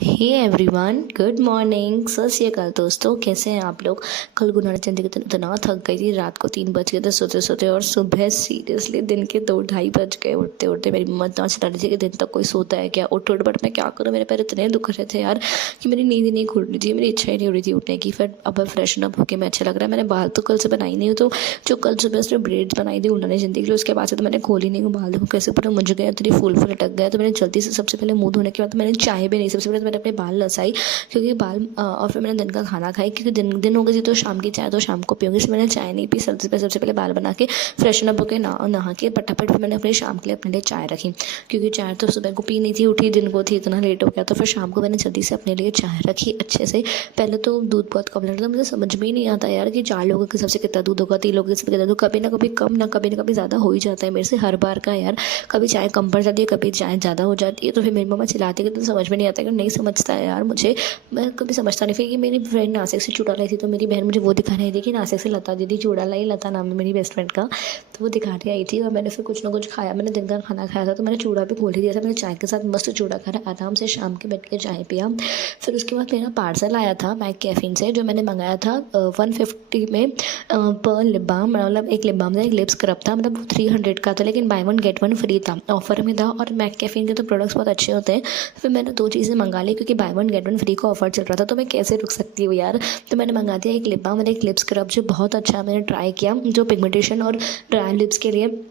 Hey everyone, good morning. सत श्री अकाल दोस्तों, कैसे हैं आप लोग। कल गुरुनानक जयंती के दिन इतना थक गई थी, रात को 3 बज गए थे सोते सोते, और सुबह सीरियसली दिन के 2-2:30 बज गए उठते उठते। मेरी मम्मा इतना चिल्ला रही थी कि दिन तक कोई सोता है क्या, उठ उठ। बट मैं क्या करूँ, मेरे पैर इतने दुख रहे थे यार कि मेरी नींद ही नहीं खुल रही थी, मेरी इच्छा ही नहीं हो रही थी उठने की। फिर अब फ्रेशन अप होकर मैं अच्छा लग रहा है। मैंने बाल तो कल से बनाई नहीं हूँ, तो जो कल सुबह उसमें ब्रेड्स बनाई थी गुरुनानक जयंती के लिए, उसके बाद से तो मैंने खोली नहीं हूँ। बाल देखो कैसे पूरा मुझ गया, इतनी फूल अटक गया। तो मैंने जल्दी से सबसे पहले मुँह धोने के बाद मैंने चाय भी नहीं, सबसे पहले तो मैंने अपने बाल लसाई, क्योंकि बाल और फिर मैंने दिन का खाना खाई, क्योंकि दिन हो गई थी तो शाम की चाय तो शाम को पीऊँगी, इसलिए मैंने चाय नहीं पी। सबसे पहले बाल बना के फ्रेशन अप होकर नहा के फटाफट फिर मैंने अपने शाम के लिए अपने लिए चाय रखी, क्योंकि चाय तो सुबह को पी नहीं थी, उठी दिन को थी, इतना लेट हो गया। तो फिर शाम को मैंने जल्दी से अपने लिए चाय रखी अच्छे से। पहले तो दूध बहुत कम लग रहा था, मुझे समझ में ही नहीं आता यार कि 4 लोगों के हिसाब से कितना दूध होगा, 3 लोगों के हिसाब से कितना दूध, कभी ना कभी कम ना कभी ना कभी ज़्यादा हो ही जाता है मेरे से हर बार का यार। कभी चाय कम पड़ जाती है, कभी चाय ज़्यादा हो जाती है। तो फिर मेरी मम्मा चिल्लाती है कि तो समझ में नहीं आता, कि नहीं समझता है यार मुझे, मैं कभी समझता नहीं। फिर कि मेरी फ्रेंड नासिक से चूड़ा लाई थी, तो मेरी बहन मुझे वो दिखा रही थी कि नासिक से लता दीदी चूड़ा लाई, लता नाम है मेरी बेस्ट फ्रेंड का। तो वो दिखाने आई थी और मैंने फिर कुछ ना कुछ खाया, मैंने दिन का खाना खाया था, तो मैंने चूड़ा भी खोल ही दिया था। मैंने चाय के साथ मस्त चूड़ा खाया, आराम से शाम के बैठ के चाय पिया। फिर उसके बाद मेरा पार्सल आया था मैक कैफीन से, जो मैंने मंगाया था 150 में पर लिप बाम, मतलब एक लिप बाम था, एक लिप स्क्रब था, मतलब वो 300 का था, लेकिन बाय 1 गेट 1 फ्री था, ऑफर में था। और मैक कैफीन के तो प्रोडक्ट्स बहुत अच्छे होते हैं। फिर मैंने 2 चीज़ें मंगा ली, क्योंकि बाय 1 गेट 1 फ्री का ऑफर चल रहा था, तो मैं कैसे रुक सकती हूँ यार। तो मैंने मंगा दिया एक लिप बाम और एक लिप स्क्रब, जो बहुत अच्छा है। मैंने ट्राई किया, जो पिगमेंटेशन और ड्राई लिप्स के लिए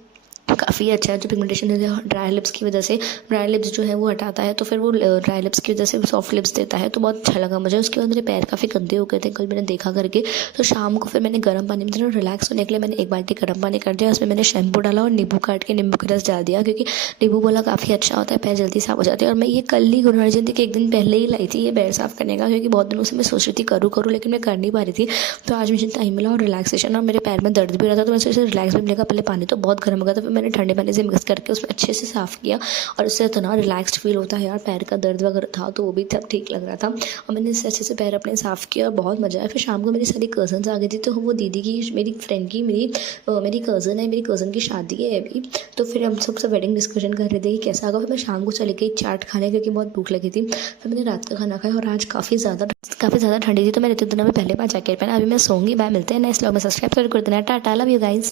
काफ़ी अच्छा है। जो पिगमेंटेशन है ड्राई लिप्स की वजह से, ड्राई लिप्स जो है वो हटाता है, तो फिर वो ड्राई लिप्स की वजह से सॉफ्ट लिप्स देता है, तो बहुत अच्छा लगा मुझे। उसके बाद मेरे पैर काफ़ी गंदे हो गए थे कल मैंने देखा करके। तो शाम को फिर मैंने गर्म पानी में, रिलैक्स होने के लिए मैंने 1 बाल्टी गर्म पानी कर दिया, उसमें मैंने शैम्पू डाला और नींबू काट के नींबू का रस डाल दिया, क्योंकि नींबू बोला काफ़ी अच्छा होता है, पैर जल्दी साफ हो जाते हैं। और मैं ये कल ही गुरुनानक जयंती के 1 दिन पहले ही लाई थी ये पैर साफ़ करने का, क्योंकि बहुत दिनों से मैं सोच रही थी करूँ लेकिन मैं कर नहीं पा रही थी। तो आज मुझे टाइम मिला और रिलैक्सेशन, और मेरे पैर में दर्द भी हो रहा था, तो मैं सोचा रिलैक्स भी मिलेगा। पहले पानी तो बहुत गर्म हो गया था, फिर मैंने ठंडे पानी से मिक्स करके उसमें अच्छे से साफ़ किया, और उससे इतना रिलैक्स्ड फील होता है यार। पैर का दर्द वगैरह था तो वो भी तब ठीक लग रहा था, और मैंने इससे अच्छे से पैर अपने साफ़ किया और बहुत मज़ा आया। फिर शाम को मेरी सारी कज़न्स आ गई थी, तो वो दीदी की, मेरी फ्रेंड की, मेरी कज़न है, मेरी कज़न की शादी है अभी। तो फिर हम सबसे वेडिंग डिस्कशन कर रहे थे कि कैसा होगा। फिर मैं शाम को चली गई चाट खाने, क्योंकि बहुत भूख लगी थी। फिर मैंने रात का खाना खाया, और आज काफ़ी ज़्यादा ठंडी थी, तो मैंने इतने दिनों में पहले बार जैकेट पहना। अभी मैं सोऊंगी, बाय, मिलते हैं नेक्स्ट व्लॉग में। सब्सक्राइब कर देना, टाटा, लव यू गाइस।